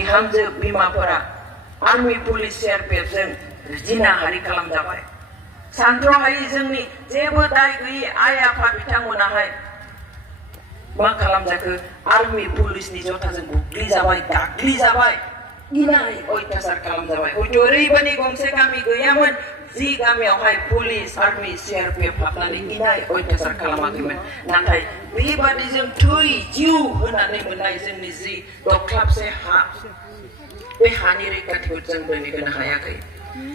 बिहामजो बिमाफोरा army police सिआरपिएफजों जिनाहारि खालामजाबाय। सानथ्र'हायि जोंनि जेबो दाय गैयि आइ आफा बिथांमोनाहाय मा खालामजाखो आर्मी पुलिसनि जथाजों बुग्लिजाबाय गाग्लिजाबाय इनाय अयथासार खालामजाबाय। हयथ' ओरैबायदि गंसे गामि गैयामोन जि गामियावहाय पुलिस आर्मी सिआरपिएफ हाबनानै इनाय अयथासार खालामाखैमोन। नाथाय बेबादि जों थै जिउ होनानै मोननाय जोंनि जि दख्लाबसे हा बे हानि रैखाथिखौ जों दिनै होनो हायाखै।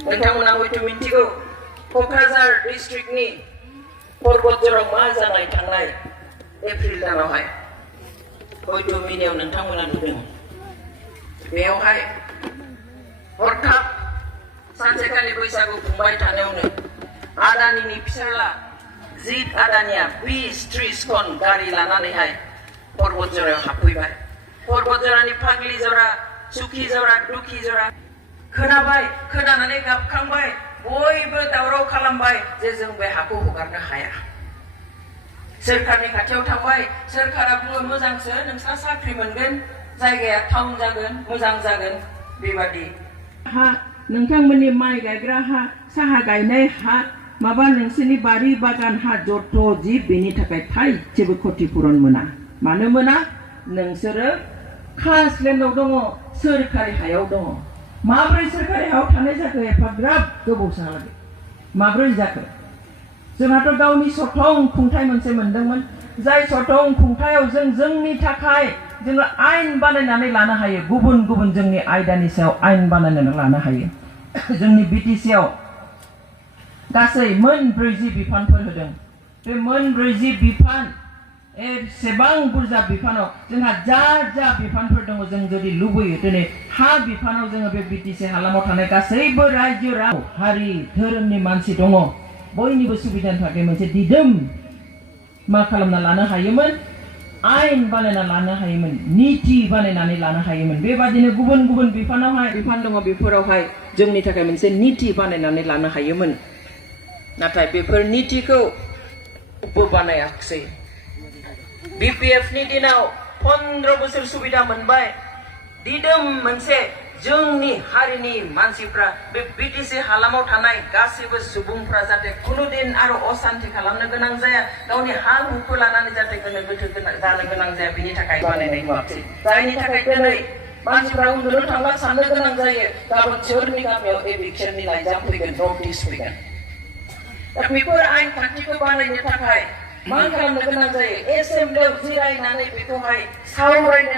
नोंथांमोना हयथ' मिन्थिगौ क'क्राझार डिस्ट्रिक्टनि परबतझराव मा जानाय थांनाय एप्रिल दानावहाय हयथ' मिडियाव नोंथांमोना नुदों। बेयावहाय हरखाब सानसेखालि बैसागु खुंबाय थानायावनो आदानिनि फिसाला जित आदानिया 20-30 खन गारि लानानैहाय परबतझरायाव हाबफैबाय। परबतझरानि फाग्लि जरा सुखि जरा दुखि जरा खोनाबाय, खोनानानै गाबखांबाय, बयबो दावराव खालामबाय जे जों बे हाखौ हगारनो हाया। सोरखारनि खाथियाव थांबाय, सोरखारा बुङो मोजांसो नोंस्रा साख्रि मोनगोन, जायगाया टाउन जागोन, मोजां जागोन बेबादि। हा नोंथांमोननि माइ गायग्रा हा, साहा गायनाय हा, माबा नोंसोरनि बारि बागान हा जथ' जिब बेनि थाखाय थाइसेबो क्षतिपुरन मोना। मानो मोना? नोंसोरो खासलेन्डआव दङ, सोरखारि हायाव दङ। माब्रै सोरखारि हायाव थानाय जाखो एफाग्राब गोबावसालागै? माब्रै जाखो? जोंहाथ' गावनि सथं खुंथाय मोनसे मोनदोंमोन, जाय सथं खुंथायाव जों जोंनि थाखाय जोङो आयेन बानायनानै लानो हायो। गुबुन गुबुन जोंनि आयदानि सायाव आयेन बानायनानै लानो हायो। जोंनि बिटिसिआव गासै मोन 40 बिफानफोर होदों। बे मोन 40 बिफान एसेबां बुरजा बिफानाव जोंहा जा बिफानफोर दङ जों जुदि लुबैयो दिनै हा बिफानाव जोङो बे बिटिसि हालामाव थानाय गासैबो रायजो राव हारि धोरोमनि मानसि दङ। बयनिबो सुबिदानि थाखाय मोनसे दिदोम मा खालामना लानो हायोमोन? आयेन बानायना लानो हायोमोन, नीति बानायनानै लानो हायोमोन। बेबादिनो गुबुन गुबुन बिफानावहाय बिफान दङ, बेफोरावहाय जोंनि थाखाय मोनसे नीति बानायनानै लानो हायोमोन। नाथाय बेफोर नीतिखौ बानायाखिसै। बिपिएफनि दिनाव 15 बोसोर सुबिदा मोनबाय। दिदोम मोनसे जोंनि हारिनि मानसिफ्रा बे बिटिसि हालामाव थानाय गासैबो सुबुंफ्रा जाहाथे खुनुदिन आरो अशान्ति खालामनो गोनां जाया, गावनि हा हुखौ लानानै जाहाथे गोनो गोथो जानो गोनां जाया, बिनि थाखाय बानायनाय नुवाखै। जायनि थाखाय दिनै मानसिफ्रा उन्दुनो थांबा साननो गोनां जायो गाबोन सोरनि गामियाव एभिक्सननि लाइजाम फैगोन, नटिस फैगोन। दा बेफोर आयेन खान्थिखौ बानायनो थाखाय मा खालामनो गोनां जायो? एसेम्बलियाव जिरायनानै बेखौहाय सावरायनो